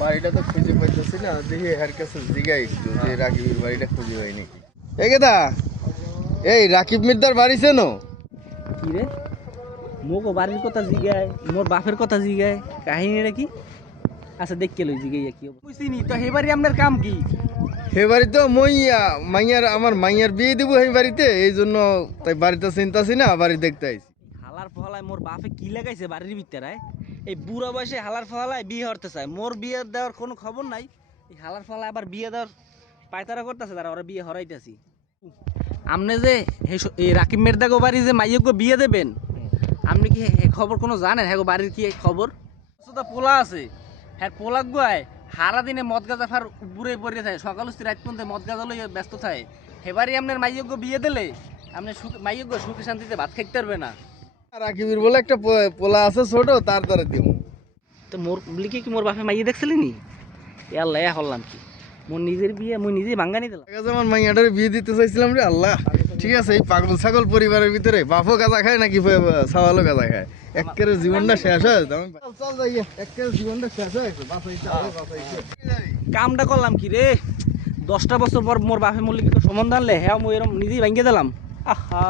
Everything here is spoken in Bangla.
বাড়িটা তো খুঁজে পাইতেছি না, দেখি এর কাছে জিগাই একটু যে রাকিবের বাড়িটা খুঁজে পাই নাকি। এই গেদা, এই রাকিব মির্দার বাড়ি চেনো? কি রে, মোগো বাড়ির কথা জিগায়, মোর বাপের কথা জিগায়, কাহিনীটা কি? আচ্ছা দেখ কে লই জিগাইয়া কি হবে বুঝছিনি তো। হে বাড়ি আপনার কাম কি? হে বাড়ি তো মাইয়ার আমার মাইয়ার বিয়ে দিব এই বাড়িতে, এই জন্য তাই বাড়িতে চিন্তাছি না, বাড়ি দেখতে আইছি। হালার ফলায় মোর বাপে কি লাগাইছে বাড়ির ভিতরে? এই বুড়া বয়সে হালার ফলায় বিয়ে হতে চায়, মোর বিয়ে দেওয়ার কোনো খবর নাই। এই হালার ফলায় আবার বিয়ে দেওয়ার পায়তারা করতেছে, তারা ওরা বিয়ে হরাইতেছি। আপনি যে এই রাকিব মির্দাগো বাড়ি যে মাইয়গো বিয়ে দেবেন, আপনি কি খবর কোনো জানেন? হ্যাঁ বাড়ির কি খবর? পোলা আছে, হ্যাঁ পোলা গুয়ায় সারা দিনে মদ গাঁজা ফার উপরে পড়ে থাকে, সকাল রাত পর্যন্ত মদ গাঁজা লই ব্যস্ত থাকে। হেবারই আপনার মাইয়গো বিয়ে দিলে আপনি মাইয়গো সুখে শান্তিতে ভাত খাইতে পারবে না। রাকিবের বলে একটা পোলা আছে ছোট, তার দ্বারা দিব। তো মোর বলি কি মোর বাপে মাইয়ে দেখছিলেন নি? আল্লাহ হল্লাম কি মোর নিজের বিয়ে মুই নিজেই ভাঙ্গানি দিলাম। আমার মাইয়াটারে বিয়ে দিতে চাইছিলাম রে আল্লাহ। ঠিক আছে, এই পাগল ছাগল পরিবারের ভিতরে বাপও গাঁজা খায় নাকি ছাওয়ালও গাঁজা খায়, একেবারে জীবনটা শেষ হয়। চল যাই, একেবারে জীবনটা শেষ হয়, বাঁচাইতে হবে, বাঁচাইতে। কামটা করলাম কি রে, 10টা বছর পর মোর বাপে মল্লিক সম্বন্ধ আনলে হ্যাঁ মুই এরম নিজেই ভাঙ্গে দিলাম। আহা।